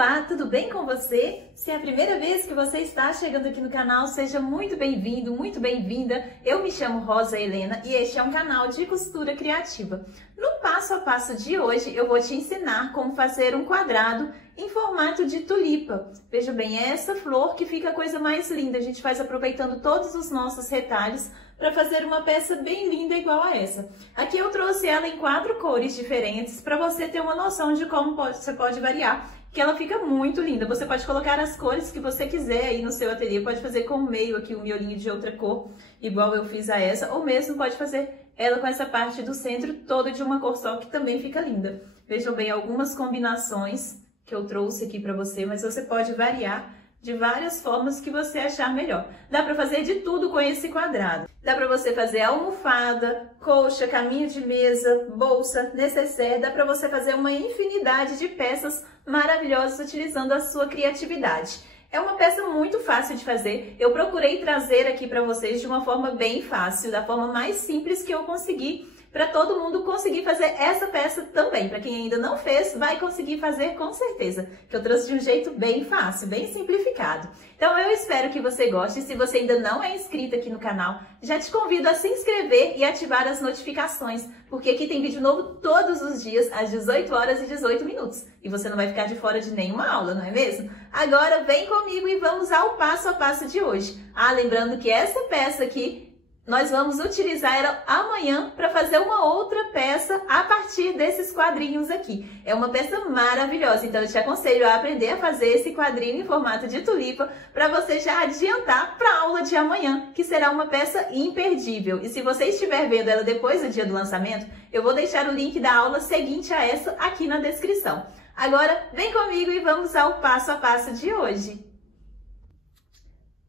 Olá, tudo bem com você? Se é a primeira vez que você está chegando aqui no canal, seja muito bem-vindo, muito bem-vinda. Eu me chamo Rosa Helena e este é um canal de costura criativa. No passo a passo de hoje, eu vou te ensinar como fazer um quadrado em formato de tulipa. Veja bem, é essa flor que fica a coisa mais linda. A gente faz aproveitando todos os nossos retalhos para fazer uma peça bem linda igual a essa. Aqui eu trouxe ela em 4 cores diferentes para você ter uma noção de como você pode variar, que ela fica muito linda. Você pode colocar as cores que você quiser aí no seu ateliê, pode fazer com o meio aqui, um miolinho de outra cor, igual eu fiz a essa, ou mesmo pode fazer ela com essa parte do centro toda de uma cor só, que também fica linda. Vejam bem algumas combinações que eu trouxe aqui para você, mas você pode variar de várias formas que você achar melhor. Dá para fazer de tudo com esse quadrado. Dá para você fazer almofada, colcha, caminho de mesa, bolsa, necessaire. Dá para você fazer uma infinidade de peças maravilhosas utilizando a sua criatividade. É uma peça muito fácil de fazer. Eu procurei trazer aqui para vocês de uma forma bem fácil, da forma mais simples que eu consegui, para todo mundo conseguir fazer essa peça também. Para quem ainda não fez, vai conseguir fazer com certeza, que eu trouxe de um jeito bem fácil, bem simplificado. Então eu espero que você goste. Se você ainda não é inscrito aqui no canal, já te convido a se inscrever e ativar as notificações, porque aqui tem vídeo novo todos os dias, às 18 horas e 18 minutos. E você não vai ficar de fora de nenhuma aula, não é mesmo? Agora vem comigo e vamos ao passo a passo de hoje. Lembrando que essa peça aqui, nós vamos utilizar ela amanhã para fazer uma outra peça a partir desses quadrinhos aqui. É uma peça maravilhosa, então eu te aconselho a aprender a fazer esse quadrinho em formato de tulipa para você já adiantar para a aula de amanhã, que será uma peça imperdível. E se você estiver vendo ela depois do dia do lançamento, eu vou deixar o link da aula seguinte a essa aqui na descrição. Agora, vem comigo e vamos ao passo a passo de hoje.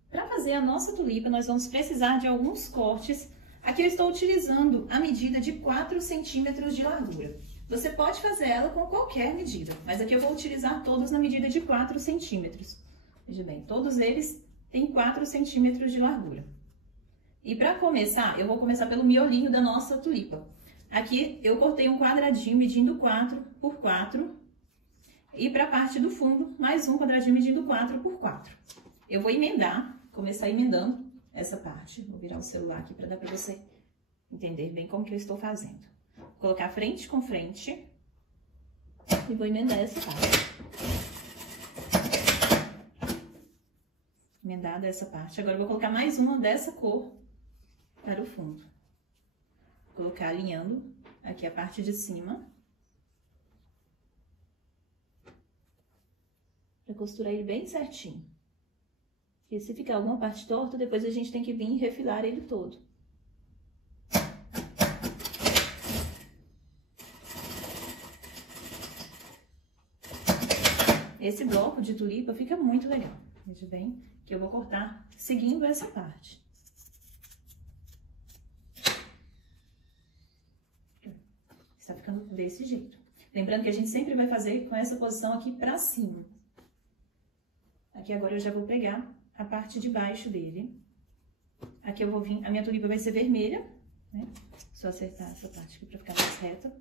Para fazer a nossa tulipa, nós vamos precisar de alguns cortes. Aqui eu estou utilizando a medida de 4 centímetros de largura. Você pode fazer ela com qualquer medida, mas aqui eu vou utilizar todos na medida de 4 centímetros. Veja bem, todos eles têm 4 centímetros de largura. E para começar, eu vou começar pelo miolinho da nossa tulipa. Aqui eu cortei um quadradinho medindo 4 por 4. E para a parte do fundo, mais um quadradinho medindo 4 por 4. Eu vou emendar. Começar emendando essa parte. Vou virar o celular aqui para dar para você entender bem como que eu estou fazendo. Vou colocar frente com frente e vou emendar essa parte. Emendada essa parte. Agora eu vou colocar mais uma dessa cor para o fundo. Vou colocar alinhando aqui a parte de cima. Para costurar ele bem certinho. E se ficar alguma parte torta, depois a gente tem que vir e refilar ele todo. Esse bloco de tulipa fica muito legal. Veja bem que eu vou cortar seguindo essa parte. Está ficando desse jeito. Lembrando que a gente sempre vai fazer com essa posição aqui pra cima. Aqui agora eu já vou pegar a parte de baixo dele. Aqui eu vou vir, a minha tulipa vai ser vermelha, né? Só acertar essa parte aqui pra ficar mais reta.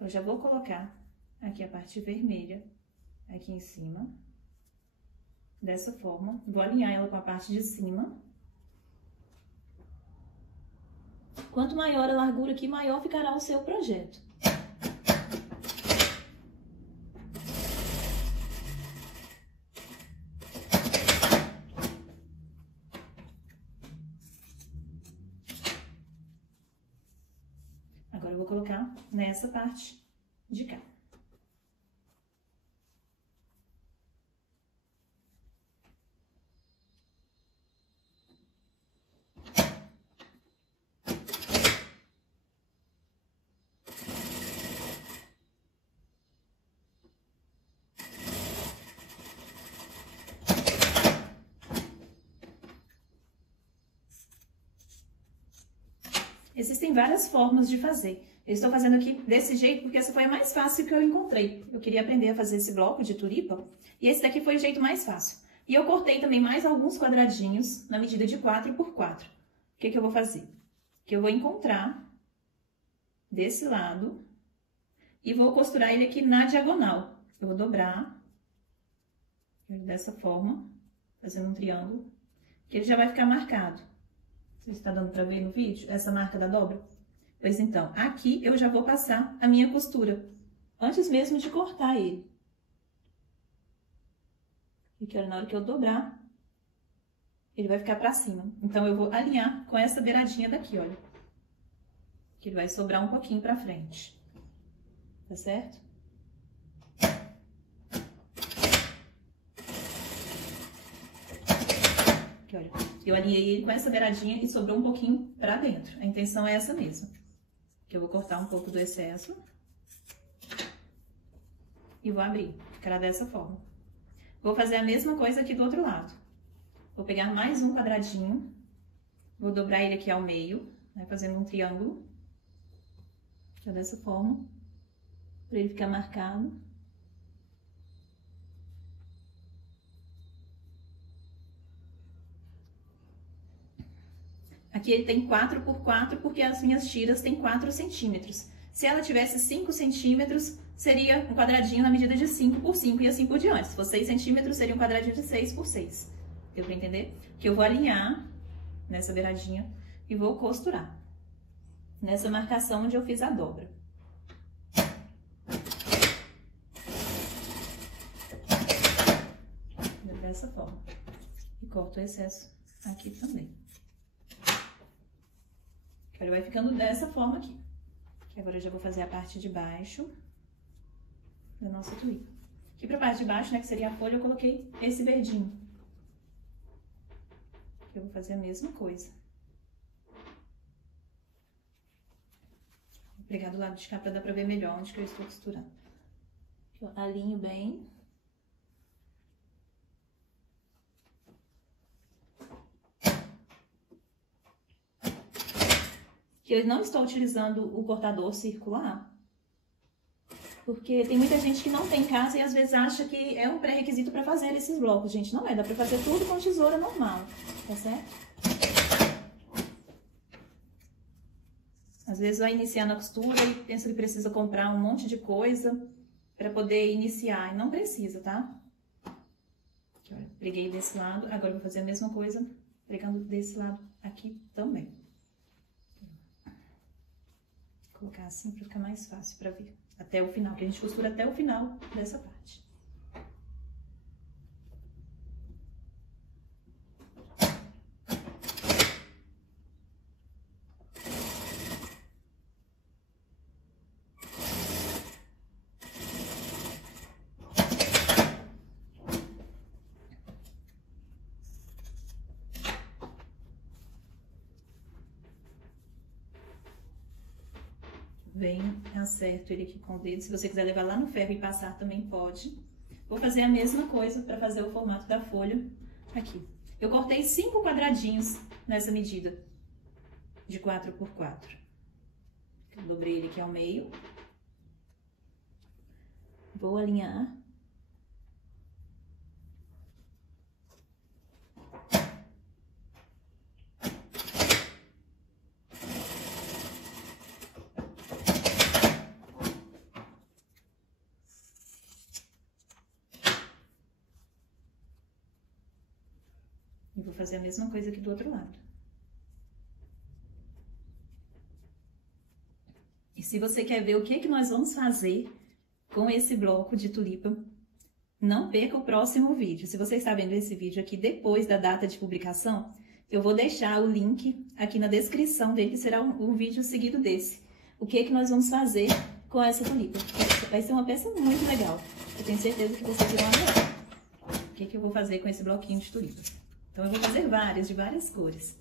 Eu já vou colocar aqui a parte vermelha, aqui em cima. Dessa forma. Vou alinhar ela com a parte de cima. Quanto maior a largura aqui, maior ficará o seu projeto. Agora eu vou colocar nessa parte de cá. Existem várias formas de fazer. Eu estou fazendo aqui desse jeito porque essa foi a mais fácil que eu encontrei. Eu queria aprender a fazer esse bloco de tulipa e esse daqui foi o jeito mais fácil. E eu cortei também mais alguns quadradinhos na medida de 4 por 4. O que eu vou fazer? Que eu vou encontrar desse lado e vou costurar ele aqui na diagonal. Eu vou dobrar Dessa forma, fazendo um triângulo, que ele já vai ficar marcado. Não sei se tá dando pra ver no vídeo, essa marca da dobra. Pois então, aqui eu já vou passar a minha costura, antes mesmo de cortar ele. E que na hora que eu dobrar, ele vai ficar pra cima. Então, eu vou alinhar com essa beiradinha daqui, olha. Que ele vai sobrar um pouquinho pra frente. Tá certo? Aqui, olha. Eu alinhei ele com essa beiradinha e sobrou um pouquinho pra dentro. A intenção é essa mesmo. Que eu vou cortar um pouco do excesso. E vou abrir. Ficará dessa forma. Vou fazer a mesma coisa aqui do outro lado. Vou pegar mais um quadradinho. Vou dobrar ele aqui ao meio, né, fazendo um triângulo. Que é dessa forma. Pra ele ficar marcado. Aqui ele tem 4 por 4 porque as minhas tiras têm 4 centímetros. Se ela tivesse 5 centímetros, seria um quadradinho na medida de 5 por 5 e assim por diante. Se fosse 6 centímetros, seria um quadradinho de 6 por 6. Deu pra entender? Que eu vou alinhar nessa beiradinha e vou costurar. Nessa marcação onde eu fiz a dobra. Dessa forma. E corto o excesso aqui também. Agora vai ficando dessa forma aqui. Que agora eu já vou fazer a parte de baixo da nossa tulipa. Aqui pra parte de baixo, né, que seria a folha, eu coloquei esse verdinho. Eu vou fazer a mesma coisa. Vou pregar do lado de cá pra dar pra ver melhor onde que eu estou costurando. Aqui, ó, alinho bem. Que eu não estou utilizando o cortador circular, porque tem muita gente que não tem em casa e às vezes acha que é um pré-requisito para fazer esses blocos. Gente, não é, dá para fazer tudo com tesoura normal, tá certo? Às vezes vai iniciar na costura e pensa que precisa comprar um monte de coisa para poder iniciar, e não precisa, tá? Aqui, olha, preguei desse lado, agora eu vou fazer a mesma coisa, pregando desse lado aqui também. Vou colocar assim para ficar mais fácil para ver até o final, que a gente costura até o final dessa parte. Vem, acerto ele aqui com o dedo. Se você quiser levar lá no ferro e passar, também pode. Vou fazer a mesma coisa para fazer o formato da folha aqui. Eu cortei 5 quadradinhos nessa medida de 4 por 4. Eu dobrei ele aqui ao meio. Vou alinhar. E vou fazer a mesma coisa aqui do outro lado. E se você quer ver o que nós vamos fazer com esse bloco de tulipa, não perca o próximo vídeo. Se você está vendo esse vídeo aqui depois da data de publicação, eu vou deixar o link aqui na descrição dele, que será um vídeo seguido desse. O que nós vamos fazer com essa tulipa. Vai ser uma peça muito legal. Eu tenho certeza que vocês vão adorar. O que eu vou fazer com esse bloquinho de tulipa. Então, eu vou fazer várias, de várias cores.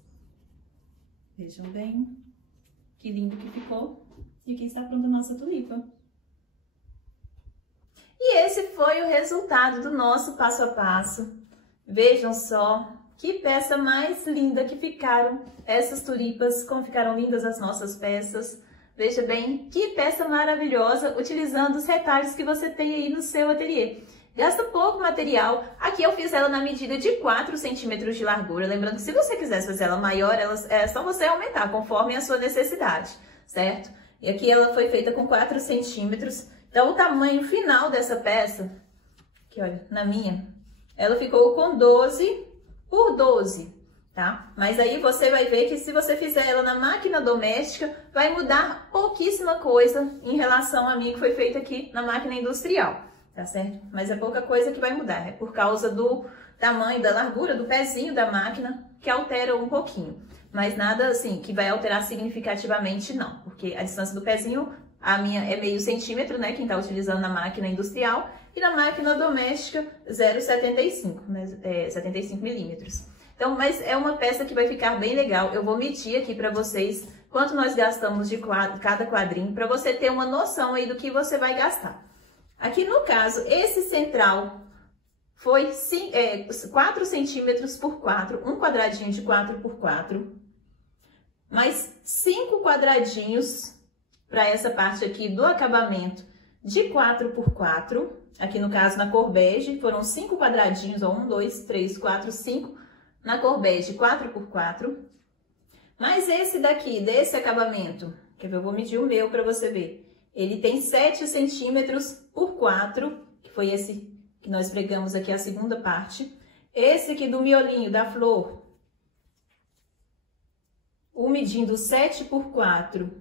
Vejam bem que lindo que ficou. E aqui está pronta a nossa tulipa. E esse foi o resultado do nosso passo a passo. Vejam só que peça mais linda que ficaram essas tulipas, como ficaram lindas as nossas peças. Veja bem que peça maravilhosa, utilizando os retalhos que você tem aí no seu ateliê. Gasta pouco material. Aqui eu fiz ela na medida de 4 centímetros de largura. Lembrando que se você quisesse fazer ela maior, é só você aumentar conforme a sua necessidade, certo? E aqui ela foi feita com 4 centímetros. Então, o tamanho final dessa peça, aqui olha, na minha, ela ficou com 12 por 12, tá? Mas aí você vai ver que se você fizer ela na máquina doméstica, vai mudar pouquíssima coisa em relação a mim que foi feita aqui na máquina industrial, tá certo? Mas é pouca coisa que vai mudar, é por causa do tamanho, da largura do pezinho da máquina que altera um pouquinho. Mas nada assim que vai alterar significativamente não, porque a distância do pezinho, a minha é meio centímetro, né? Quem tá utilizando na máquina industrial, e na máquina doméstica 0,75, né? 75 milímetros. Então, mas é uma peça que vai ficar bem legal. Eu vou medir aqui para vocês quanto nós gastamos de cada quadrinho, para você ter uma noção aí do que você vai gastar. Aqui no caso, esse central foi 4 centímetros por 4, um quadradinho de 4 por 4, mais 5 quadradinhos para essa parte aqui do acabamento de 4 por 4, aqui no caso na cor bege, foram 5 quadradinhos, ó, 1, 2, 3, 4, 5, na cor bege 4 por 4, mas esse daqui, desse acabamento, quer ver, eu vou medir o meu para você ver, ele tem 7 centímetros por 4, que foi esse que nós pregamos aqui a segunda parte. Esse aqui do miolinho, da flor, um medindo 7 por 4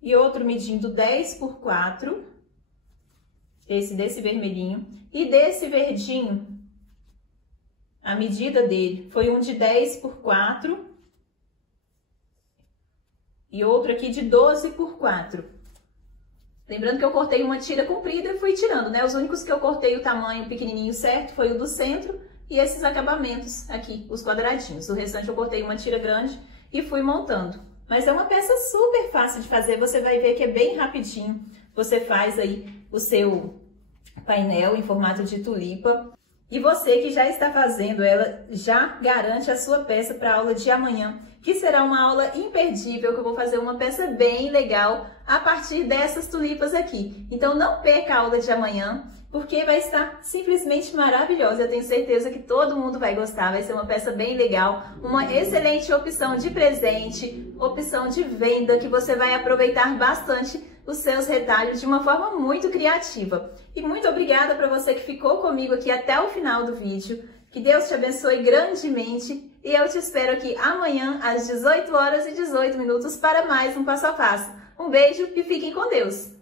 e outro medindo 10 por 4, esse desse vermelhinho, e desse verdinho, a medida dele foi um de 10 por 4 e outro aqui de 12 por 4. Lembrando que eu cortei uma tira comprida e fui tirando, né? Os únicos que eu cortei o tamanho pequenininho certo foi o do centro e esses acabamentos aqui, os quadradinhos. O restante eu cortei uma tira grande e fui montando. Mas é uma peça super fácil de fazer, você vai ver que é bem rapidinho. Você faz aí o seu painel em formato de tulipa. E você que já está fazendo ela, já garante a sua peça para a aula de amanhã, que será uma aula imperdível, que eu vou fazer uma peça bem legal a partir dessas tulipas aqui. Então não perca a aula de amanhã, porque vai estar simplesmente maravilhosa. Eu tenho certeza que todo mundo vai gostar, vai ser uma peça bem legal, uma excelente opção de presente, opção de venda, que você vai aproveitar bastante os seus retalhos de uma forma muito criativa. E muito obrigada para você que ficou comigo aqui até o final do vídeo. Que Deus te abençoe grandemente e eu te espero aqui amanhã às 18 horas e 18 minutos para mais um passo a passo. Um beijo e fiquem com Deus!